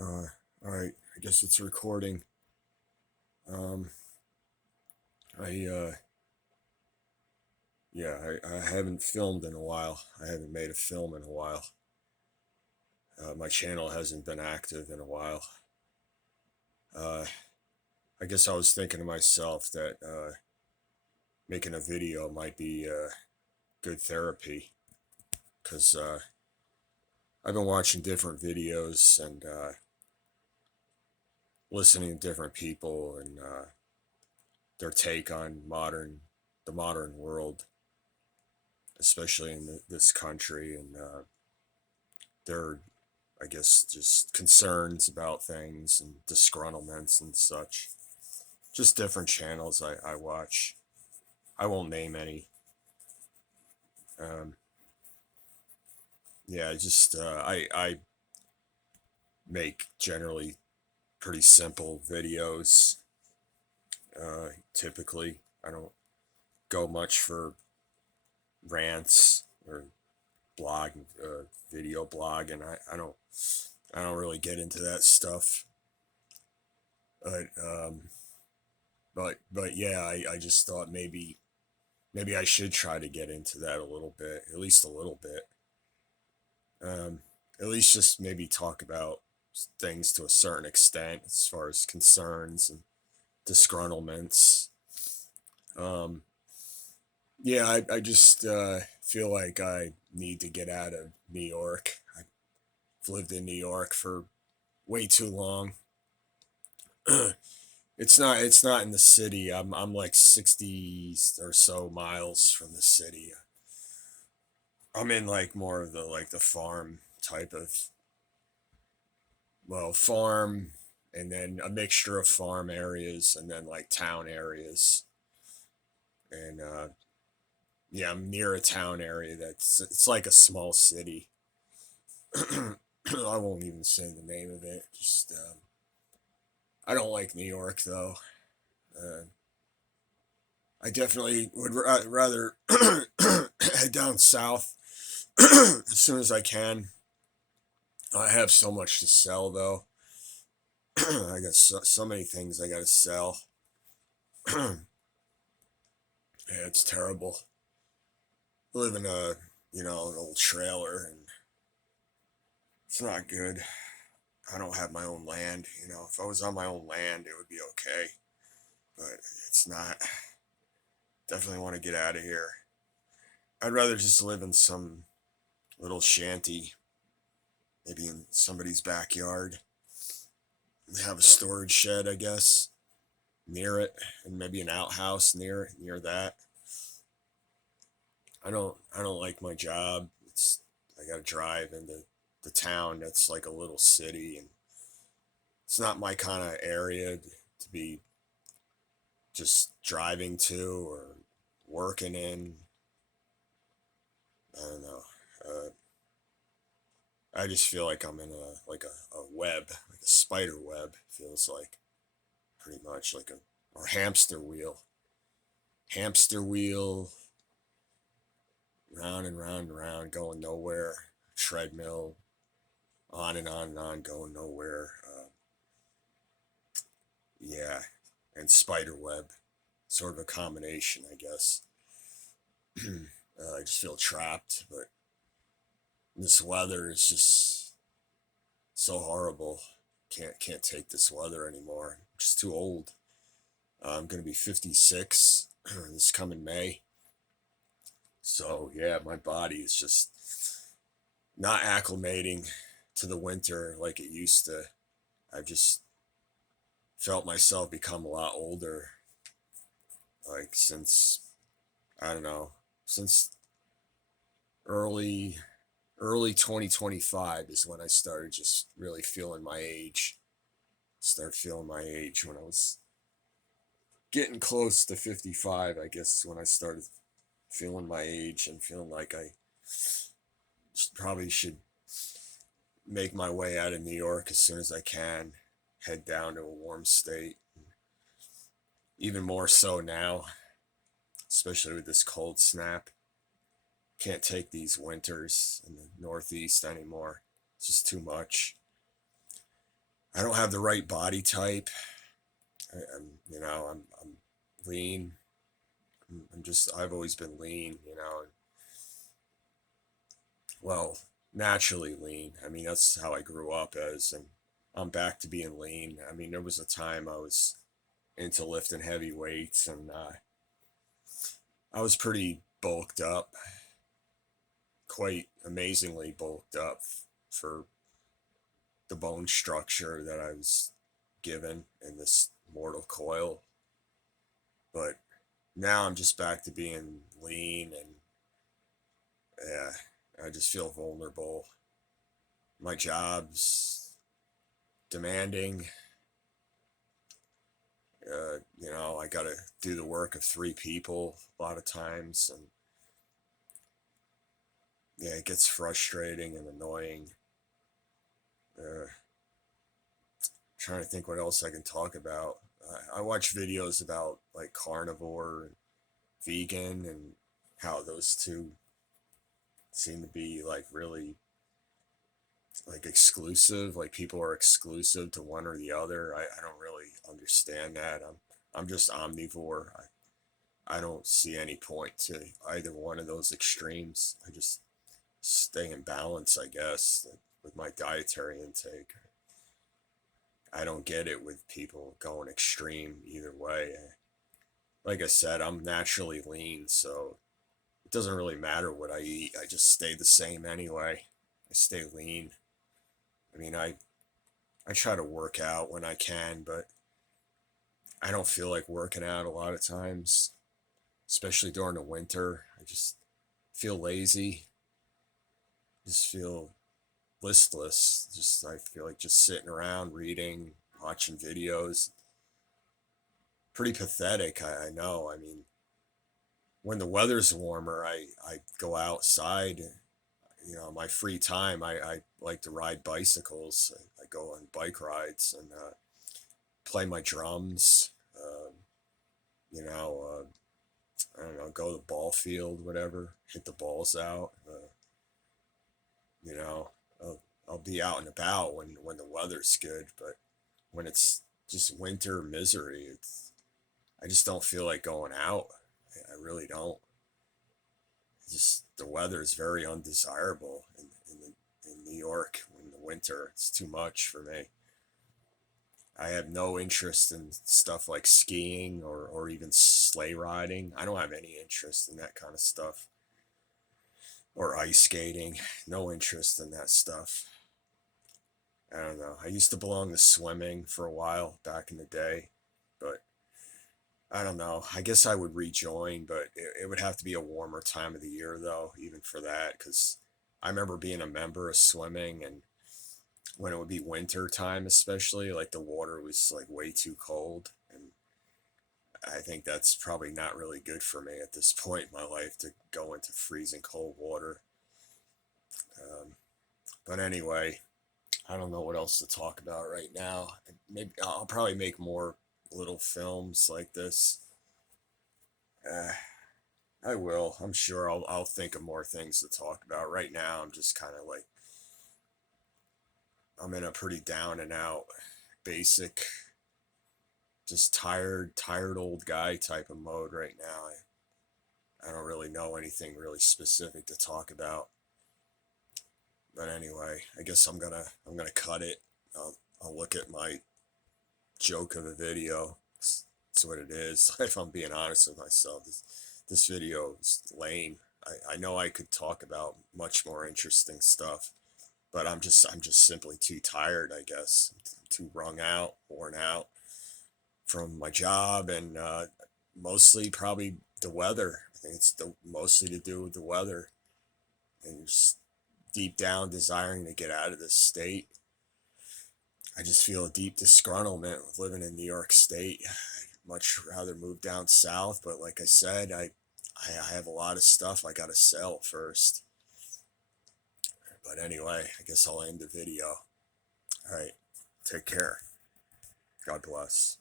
All right, I guess it's recording. Um, I yeah, I haven't filmed in a while. I haven't made a film in a while. My channel hasn't been active in a while. Uh, I guess I was thinking to myself that making a video might be good therapy because I've been watching different videos and listening to different people and their take on the modern world, especially in this country, and their, I guess, just concerns about things and disgruntlements and such. Just different channels I watch. I won't name any. Um, yeah, I make generally pretty simple videos. Typically, I don't go much for rants or blog, video blog, and I don't really get into that stuff. But but yeah, I just thought maybe I should try to get into that a little bit, at least a little bit. Um, at least just maybe talk about things to a certain extent as far as concerns and disgruntlements. Um, yeah, I just feel like I need to get out of New York. I've lived in New York for way too long. It's not in the city. I'm like 60 or so miles from the city. I'm in like more of the farm type of, well, farm, and then a mixture of farm areas and then like town areas. And yeah, I'm near a town area that's it's like a small city. I won't even say the name of it. Just I don't like New York though. Uh, I definitely would rather head down south as soon as I can. I have so much to sell though. I got so many things I got to sell. Yeah, it's terrible. I live in a, an old trailer, and it's not good. I don't have my own land. If I was on my own land, it would be okay, but it's not. Definitely want to get out of here. I'd rather just live in some little shanty, maybe in somebody's backyard. Have a storage shed, I guess, near it, and maybe an outhouse near that. I don't like my job. I got to drive into the town that's like a little city, and it's not my kind of area to be just driving to or working in. I don't know. Uh, I just feel like I'm in a web, like a spider web. Feels like pretty much like a or hamster wheel, round and round and round, going nowhere. Treadmill, on and on and on, going nowhere. Yeah, and spider web, sort of a combination, I guess. I just feel trapped, but this weather is just so horrible. Can't take this weather anymore. I'm just too old. I'm gonna be 56 this coming May. So yeah, my body is just not acclimating to the winter like it used to. I've just felt myself become a lot older, like since, I don't know, since early early 2025 is when I started just really feeling my age. Start feeling my age when I was getting close to 55, I guess, when I started feeling my age and feeling like I probably should make my way out of New York as soon as I can, head down to a warm state. Even more so now, especially with this cold snap. Can't take these winters in the Northeast anymore. It's just too much. I don't have the right body type. I'm lean. I've always been lean, well, naturally lean. I mean, that's how I grew up as, and I'm back to being lean. I mean, there was a time I was into lifting heavy weights, and I was pretty bulked up, quite amazingly bulked up for the bone structure that I was given in this mortal coil. But now I'm just back to being lean, and yeah, I just feel vulnerable. My job's demanding. I got to do the work of three people a lot of times, and yeah, it gets frustrating and annoying. Trying to think what else I can talk about. I watch videos about like carnivore and vegan and how those two seem to be like really like exclusive. Like people are exclusive to one or the other. I don't really understand that. I'm just omnivore. I don't see any point to either one of those extremes. I just stay in balance, I guess, with my dietary intake. I don't get it with people going extreme either way. Like I said, I'm naturally lean, so it doesn't really matter what I eat. I just stay the same anyway. I stay lean. I mean, I try to work out when I can, but I don't feel like working out a lot of times, especially during the winter. I just feel lazy, just feel listless. Just I feel like just sitting around reading, watching videos. Pretty pathetic, I know. I mean, when the weather's warmer, I go outside. My free time, I like to ride bicycles. I go on bike rides and play my drums. I don't know, go to the ball field, whatever, hit the balls out. You know, I'll be out and about when the weather's good, but when it's just winter misery, I just don't feel like going out. I really don't. Just the weather is very undesirable in New York in the winter. It's too much for me. I have no interest in stuff like skiing or even sleigh riding. I don't have any interest in that kind of stuff. Or ice skating. No interest in that stuff. I don't know. I used to belong to swimming for a while back in the day, but I don't know. I guess I would rejoin, but it would have to be a warmer time of the year, though, even for that, because I remember being a member of swimming, and when it would be winter time, especially, like the water was like way too cold. And I think that's probably not really good for me at this point in my life to go into freezing cold water. Um, but anyway, I don't know what else to talk about right now. Maybe I'll probably make more little films like this. Uh, I will. I'm sure I'll think of more things to talk about. Right now, I'm just kind of like I'm in a pretty down and out, basic, just tired old guy type of mode right now. I don't really know anything really specific to talk about. But anyway, I guess I'm gonna cut it. I'll look at my joke of a video. It's what it is. If I'm being honest with myself, this video is lame. I know I could talk about much more interesting stuff, but I'm just simply too tired. I guess I'm too wrung out, worn out from my job, and mostly probably the weather. I think it's mostly to do with the weather, and just deep down desiring to get out of this state. I just feel a deep disgruntlement with living in New York State. I'd much rather move down south, but like I said, I have a lot of stuff I gotta sell first. But anyway, I guess I'll end the video. All right, take care. God bless.